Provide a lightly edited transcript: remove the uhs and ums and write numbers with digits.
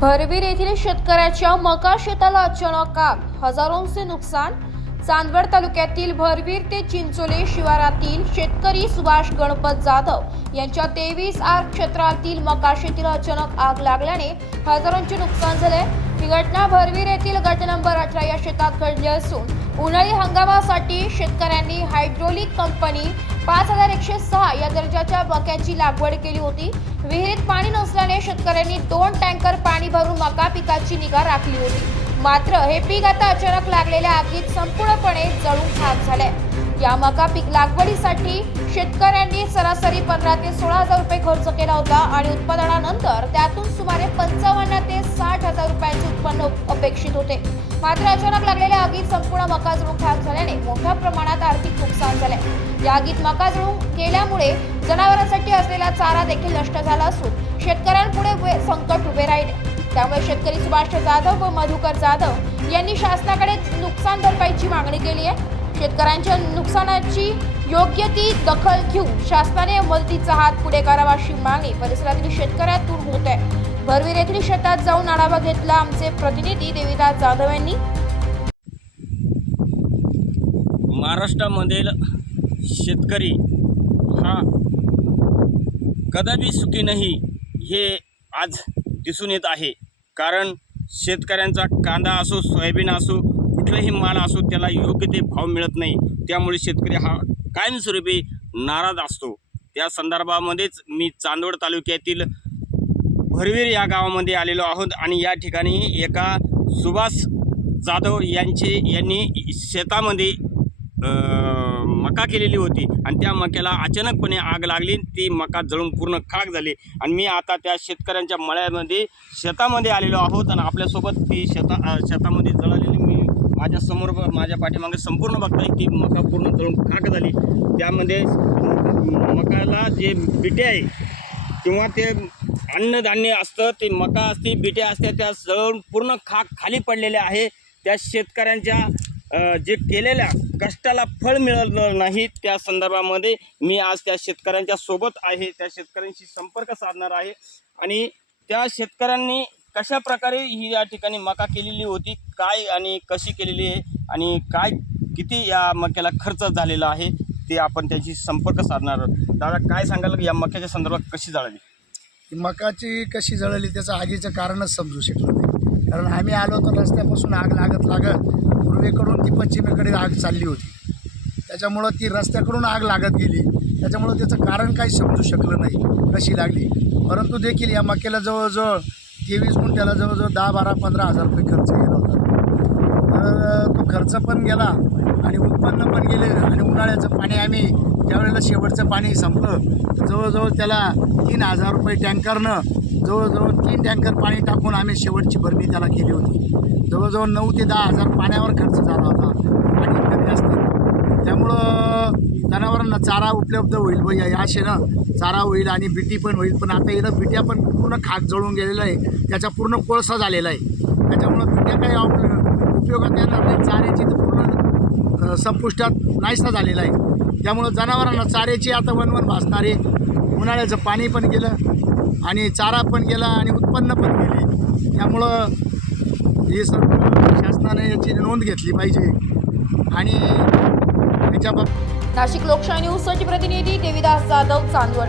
भरवीर येथील शेतकऱ्याच्या मका शेताला अचानक आग, हजारोंचे नुकसान। चांदवड तालुक्यातील भरवीर ते चिंचोले शिवारातील शेतकरी सुभाष गणपत जाधव यांच्या 23 आर क्षेत्रातील मका शेतीला अचानक आग लागल्याने हजारोंचे नुकसान झाले। ही घटना भरवीर येथील गट नंबर 18 या शेतात घडली असून उन्हाळी हंगामासाठी शेतकऱ्यांनी हायड्रोलिक कंपनी 5106 या दर्जाच्या मक्याची लागवड केली होती। विहिरीत पाणी नसल्याने शेतकऱ्यांनी 2 टँकर पाणी भरून मका पिकाची निगा राखली होती। मात्र हे पीक आता अचानक लागलेल्या आगीत संपूर्णपणे जळून खाक झाले। या मका पीक लागवडीसाठी शेतकऱ्यांनी सरासरी 15 ते 16 हजार रुपये खर्च केला होता आणि उत्पादनानंतर त्यातून सुमारे 55 ते 60 हजार रुपयांचे उत्पन्न अपेक्षित होते। मात्र अचानक लागलेल्या आगीत संपूर्ण मका जळून खाक झाल्याने मोठ्या प्रमाणात आर्थिक नुकसान झाले। या आगीत मका जळून गेल्यामुळे जनावरांसाठी असलेला चारा देखील नष्ट झाला असून शेतकऱ्यांपुढे संकट उभे राहिले। त्यामुळे शेतकरी सुभाष जाधव व मधुकर जाधव यांनी शासनाकडे नुकसान भरपाईची मागणी केली आहे। शेतकऱ्यांच्या नुकसानाची योग्य ती दखल घेऊन शासनाने मदतीचा हात पुढे करावा अशी मागणी परिसरातील शेतकऱ्यांतून होत आहे। भरवीर येथील शेतात जाऊन आढावा घेतला आमचे प्रतिनिधी देविदास जाधव यांनी। महाराष्ट्रामधील शेतकरी हा कदापि सुखी नाही हे आज दिसून येत आहे। कारण शेतकऱ्यांचा कांदा असो, सोयाबीन असो, कुठलाही माल असो त्याला योग्य ते भाव मिळत नाही। त्यामुळे शेतकरी हा कायमस्वरूपी नाराज असतो। त्या संदर्भामध्येच मी चांदवड तालुक्यातील भरवीर या गावामध्ये आलेलो आहोत आणि या ठिकाणी एका सुभाष जाधव यांनी शेतामध्ये मका केलेली होती आणि त्या मक्याला अचानकपणे आग लागली। ती मका जळून पूर्ण खाक झाली आणि मी आता त्या शेतकऱ्यांच्या मळ्यामध्ये शेतामध्ये आलेलो आहोत आणि आपल्यासोबत ती शेतामध्ये जळालेली मी माझ्यासमोर माझ्या पाठीमागे संपूर्ण बघताय की मका पूर्ण जळून खाक झाली। त्यामध्ये मकाला जे बिटे आहे किंवा ते अन्नधान्य असतं ते मका असते, बिटे असते, त्या जळून पूर्ण खाक खाली पडलेले आहे। त्या शेतकऱ्यांच्या जे केलेल्या कष्टाला फळ मिळालं नाही त्या संदर्भामध्ये मी आज त्या शेतकऱ्यांच्या सोबत आहे। त्या शेतकऱ्यांशी संपर्क साधणार आहे आणि त्या शेतकऱ्यांनी कशा प्रकारे ही या ठिकाणी मका केलेली होती, काय आणि कशी केलेली आहे आणि काय किती या मक्याला खर्च झालेला आहे ते आपण त्याची संपर्क साधणार आहोत। दादा काय सांगाल या मक्याच्या संदर्भात कशी जळाली? मकाची कशी जळाली त्याचं आगीचं कारणच समजू शकलं नाही। कारण आम्ही आलो तर रस्त्यापासून आग लागत पूर्वेकडून ती पश्चिमेकडे आग चालली होती। त्याच्यामुळं ती रस्त्याकडून आग लागत गेली। त्याच्यामुळं त्याचं कारण काही समजू शकलं नाही कशी लागली। परंतु देखील या मक्याला जवळजवळ 23 गुंठ्याला जवळजवळ 10, 12, 15 हजार रुपये खर्च गेला होता। तर तो खर्च पण गेला आणि उत्पन्न पण गेले आणि उन्हाळ्याचं पाणी आम्ही ज्यावेळेला शेवटचं पाणी संपलं तर जवळजवळ त्याला 3000 रुपये टँकरनं जवळजवळ 3 टँकर पाणी टाकून आम्ही शेवटची भरणी त्याला केली होती। जवळजवळ 9 ते 10 हजार पाण्यावर खर्च झाला होता पाणी कमी असतं। त्यामुळं जनावरांना चारा उपलब्ध होईल व या आशेनं चारा होईल आणि बिटी पण होईल। पण आता इथं बिट्या पण पूर्ण खाक जळून गेलेलं आहे, त्याचा पूर्ण कोळसा झालेला आहे। त्याच्यामुळं बिट्या काही उपयोगात येणार नाही, चाऱ्याची तर पूर्ण संपुष्टात नाहीसा झालेला आहे। त्यामुळं जनावरांना चाऱ्याची आता वनवन भासणार आहे। उन्हाळ्याचं पाणी पण गेलं आणि चारा पण गेला आणि उत्पन्न पण गेले। त्यामुळं हे सर्व शासनाने याची नोंद घेतली पाहिजे आणि त्याच्या नाशिक लोकशाही न्यूजसाठी प्रतिनिधी देविदास जाधव, चांदवड।